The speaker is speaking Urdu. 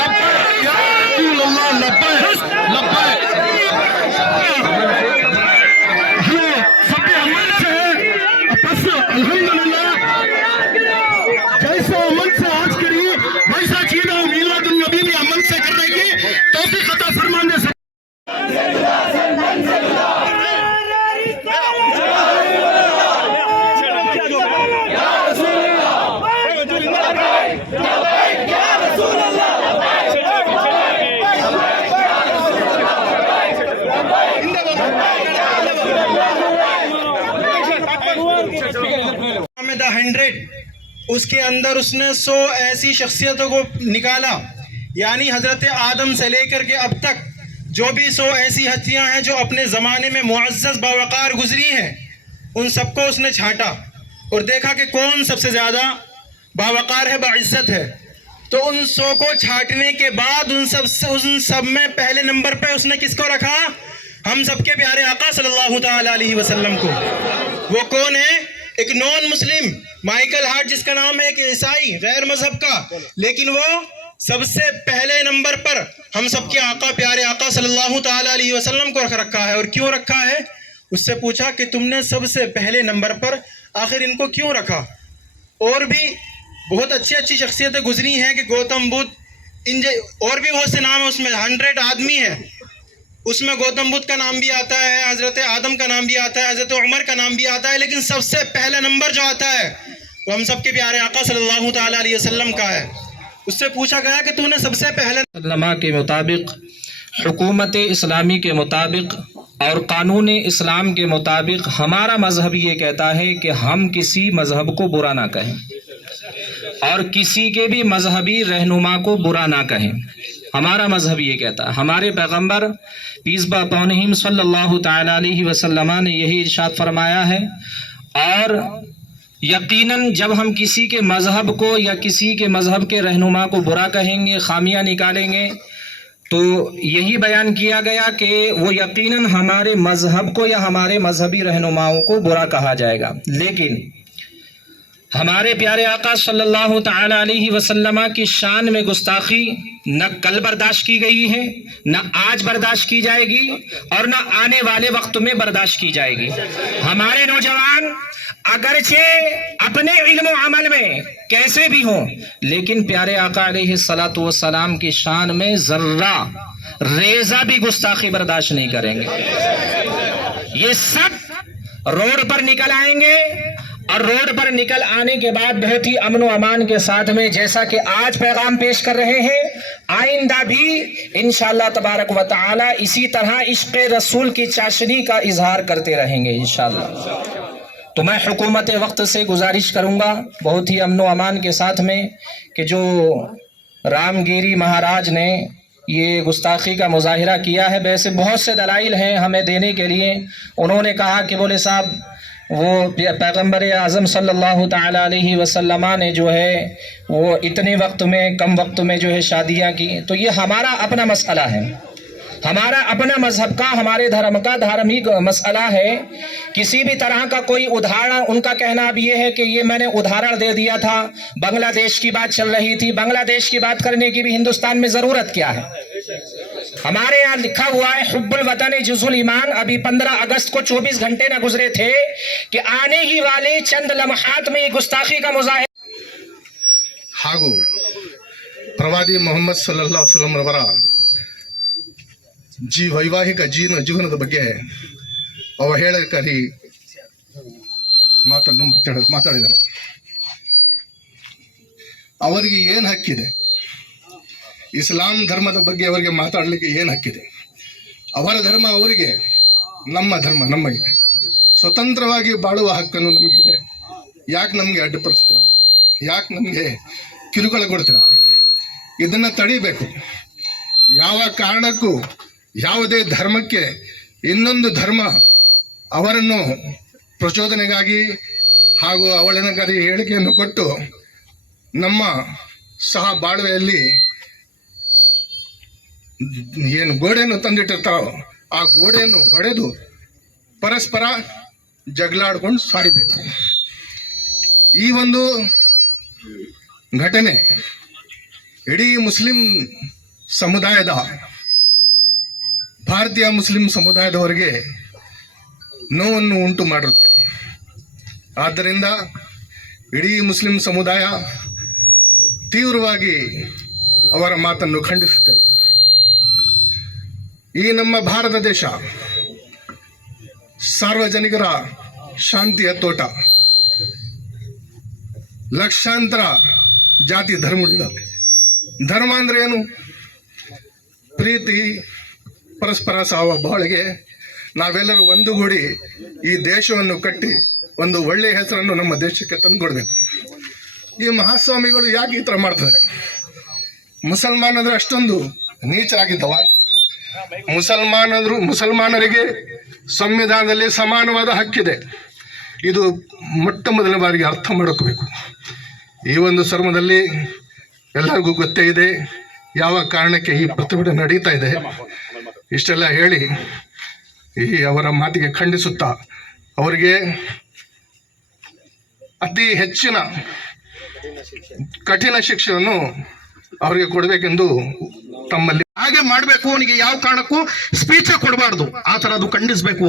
மக்கள் ہنڈریڈ، اس کے اندر اس نے سو ایسی شخصیتوں کو نکالا یعنی حضرت آدم سے لے کر کے اب تک جو بھی سو ایسی ہستیاں ہیں جو اپنے زمانے میں معزز باوقار گزری ہیں، ان سب کو اس نے چھانٹا۔ اور دیکھا کہ کون سب سے زیادہ باوقار ہے، باعزت ہے۔ تو ان سو کو چھانٹنے کے بعد ان سب ان سب میں پہلے نمبر پہ اس نے کس کو رکھا؟ ہم سب کے پیارے آقا صلی اللہ تعالی علیہ وسلم کو۔ وہ کون ہے ایک نان مسلم مائیکل ہارٹ جس کا نام ہے کہ عیسائی، غیر مذہب کا، لیکن وہ سب سے پہلے نمبر پر ہم سب کے آقا، پیارے آقا صلی اللہ تعالیٰ علیہ وسلم کو رکھ رکھا ہے۔ اور کیوں رکھا ہے؟ اس سے پوچھا کہ تم نے سب سے پہلے نمبر پر آخر ان کو کیوں رکھا؟ اور بھی بہت اچھی اچھی شخصیتیں گزری ہیں کہ گوتم بدھ، ان اور بھی بہت سے نام ہیں، اس میں ہنڈریڈ آدمی ہیں۔ اس میں گوتم بدھ کا نام بھی آتا ہے، حضرت آدم کا نام بھی آتا ہے، حضرت عمر کا نام بھی آتا ہے، لیکن سب سے پہلا نمبر جو آتا ہے وہ ہم سب کے پیارے آقا صلی اللہ تعالیٰ علیہ وسلم کا ہے۔ اس سے پوچھا گیا کہ تو نے سب سے پہلا علماء کے مطابق، حکومت اسلامی کے مطابق اور قانون اسلام کے مطابق ہمارا مذہب یہ کہتا ہے کہ ہم کسی مذہب کو برا نہ کہیں اور کسی کے بھی مذہبی رہنما کو برا نہ کہیں۔ ہمارا مذہب یہ کہتا ہے، ہمارے پیغمبر پیسبا پونہیم صلی اللہ تعالیٰ علیہ وسلم نے یہی ارشاد فرمایا ہے۔ اور یقیناً جب ہم کسی کے مذہب کو یا کسی کے مذہب کے رہنما کو برا کہیں گے، خامیاں نکالیں گے، تو یہی بیان کیا گیا کہ وہ یقیناً ہمارے مذہب کو یا ہمارے مذہبی رہنماؤں کو برا کہا جائے گا۔ لیکن ہمارے پیارے آقا صلی اللہ تعالیٰ علیہ وسلم کی شان میں گستاخی نہ کل برداشت کی گئی ہے، نہ آج برداشت کی جائے گی اور نہ آنے والے وقت میں برداشت کی جائے گی۔ ہمارے نوجوان اگرچہ اپنے علم و عمل میں کیسے بھی ہوں، لیکن پیارے آقا علیہ صلاۃ کی شان میں ذرہ ریزہ بھی گستاخی برداشت نہیں کریں گے۔ یہ سب روڈ پر نکل آئیں گے اور روڈ پر نکل آنے کے بعد بہت ہی امن و امان کے ساتھ میں جیسا کہ آج پیغام پیش کر رہے ہیں، آئندہ بھی انشاءاللہ تبارک و تعالی اسی طرح عشق رسول کی چاشنی کا اظہار کرتے رہیں گے انشاءاللہ۔ تو میں حکومت وقت سے گزارش کروں گا بہت ہی امن و امان کے ساتھ میں کہ جو رام گیری مہاراج نے یہ گستاخی کا مظاہرہ کیا ہے ویسے بہت سے دلائل ہیں ہمیں دینے کے لیے۔ انہوں نے کہا کہ بولے صاحب وہ پیغمبر اعظم صلی اللہ تعالیٰ علیہ وسلم نے جو ہے وہ اتنے وقت میں، کم وقت میں جو ہے شادیاں کی۔ تو یہ ہمارا اپنا مسئلہ ہے۔ ہمارا اپنا مذہب کا، ہمارے دھرم کا دھارمک مسئلہ ہے۔ کسی بھی طرح کا کوئی ادھارن ان کا کہنا اب یہ ہے کہ یہ میں نے ادھارن دے دیا تھا۔ بنگلہ دیش کی بات چل رہی تھی۔ بنگلہ دیش کی بات کرنے کی بھی ہندوستان میں ضرورت کیا ہے؟ ہمارے یہاں لکھا ہوا ہے، حب الوطن جز الایمان ابھی پندرہ اگست کو چوبیس گھنٹے نہ گزرے تھے کہ آنے ہی والے چند لمحات میں گستاخی کا مظاہرہ۔ ಹಾಗೂ ಪ್ರವಾದಿ ಮೊಹಮ್ಮದ್ ಸಲ್ಲಾ ವಸಲಂರವರ ಜೀ ವೈವಾಹಿಕ ಜೀವನ ಜೀವನದ ಬಗ್ಗೆ ಅವಹೇಳಕಾರಿ ಮಾತನ್ನು ಮಾತಾಡ ಮಾತಾಡಿದ್ದಾರೆ ಅವರಿಗೆ ಏನು ಹಕ್ಕಿದೆ ಇಸ್ಲಾಂ ಧರ್ಮದ ಬಗ್ಗೆ ಅವರಿಗೆ ಮಾತಾಡಲಿಕ್ಕೆ ಏನು ಹಕ್ಕಿದೆ? ಅವರ ಧರ್ಮ ಅವರಿಗೆ, ನಮ್ಮ ಧರ್ಮ ನಮಗೆ. ಸ್ವತಂತ್ರವಾಗಿ ಬಾಳುವ ಹಕ್ಕನ್ನು ನಮಗಿದೆ. ಯಾಕೆ ನಮಗೆ ಅಡ್ಡಿಪಡಿಸ್ತೀರ ಯಾಕೆ ನಮಗೆ ಕಿರುಕುಳ ಕೊಡ್ತೀರ ಇದನ್ನು ತಡಿಬೇಕು. ಯಾವ ಕಾರಣಕ್ಕೂ ಯಾವುದೇ ಧರ್ಮಕ್ಕೆ ಇನ್ನೊಂದು ಧರ್ಮ ಅವರನ್ನು ಪ್ರಚೋದನೆಗಾಗಿ ಹಾಗೂ ಅವಳನಗಾರಿ ಹೇಳಿಕೆಯನ್ನು ಕೊಟ್ಟು ನಮ್ಮ ಸಹ ಬಾಳ್ವೆಯಲ್ಲಿ ಏನು ಗೋಡೆಯನ್ನು ತಂದಿಟ್ಟಿರ್ತಾರೋ ಆ ಗೋಡೆಯನ್ನು ಹೊಡೆದು ಪರಸ್ಪರ ಜಗಳಾಡ್ಕೊಂಡು ಸಾಯಬೇಕು ಈ ಒಂದು ಘಟನೆ ಇಡೀ ಮುಸ್ಲಿಂ ಸಮುದಾಯದ, ಭಾರತೀಯ ಮುಸ್ಲಿಂ ಸಮುದಾಯದವರಿಗೆ ನೋವನ್ನು ಉಂಟು ಮಾಡಿರುತ್ತೆ. ಆದ್ದರಿಂದ ಇಡೀ ಮುಸ್ಲಿಂ ಸಮುದಾಯ ತೀವ್ರವಾಗಿ ಅವರ ಮಾತನ್ನು ಖಂಡಿಸುತ್ತೇವೆ ಈ ನಮ್ಮ ಭಾರತ ದೇಶ ಸಾರ್ವಜನಿಕರ ಶಾಂತಿಯ ತೋಟ. ಲಕ್ಷಾಂತರ ಜಾತಿ ಧರ್ಮಗಳಿದ್ದಾವೆ ಧರ್ಮ ಅಂದ್ರೆ ಏನು? ಪ್ರೀತಿ, ಪರಸ್ಪರ ಸಾವ ಬಾಳಿಗೆ ನಾವೆಲ್ಲರೂ ಒಂದುಗೂಡಿ ಈ ದೇಶವನ್ನು ಕಟ್ಟಿ ಒಂದು ಒಳ್ಳೆಯ ಹೆಸರನ್ನು ನಮ್ಮ ದೇಶಕ್ಕೆ ತಂದುಕೊಡ್ಬೇಕು ಈ ಮಹಾಸ್ವಾಮಿಗಳು ಯಾಕೆ ಈ ಥರ ಮಾಡ್ತಾರೆ? ಮುಸಲ್ಮಾನದ್ರೆ ಅಷ್ಟೊಂದು ನೀಚರಾಗಿದ್ದವ? ಮುಸಲ್ಮಾನರು ಮುಸಲ್ಮಾನರಿಗೆ ಸಂವಿಧಾನದಲ್ಲಿ ಸಮಾನವಾದ ಹಕ್ಕಿದೆ. ಇದು ಮೊಟ್ಟ ಮೊದಲ ಬಾರಿಗೆ ಅರ್ಥ ಮಾಡ್ಕೋಬೇಕು. ಈ ಒಂದು ಸರ್ಮದಲ್ಲಿ ಎಲ್ಲರಿಗೂ ಗೊತ್ತೇ ಇದೆ, ಯಾವ ಕಾರಣಕ್ಕೆ ಈ ಪ್ರತಿಭಟನೆ ನಡೀತಾ ಇದೆ. ಇಷ್ಟೆಲ್ಲ ಹೇಳಿ ಈ ಅವರ ಮಾತಿಗೆ ಖಂಡಿಸುತ್ತಾ ಅವರಿಗೆ ಅತಿ ಹೆಚ್ಚಿನ ಕಠಿಣ ಶಿಕ್ಷೆಯನ್ನು ಅವರಿಗೆ ಕೊಡಬೇಕೆಂದು ತಮ್ಮಲ್ಲಿ ಮಾಡಬೇಕು ಅವನಿಗೆ ಯಾವ ಕಾರಣಕ್ಕೂ ಸ್ಪೀಚ್ ಕೊಡಬಾರ್ದು. ಆ ಥರ ಅದು ಖಂಡಿಸಬೇಕು.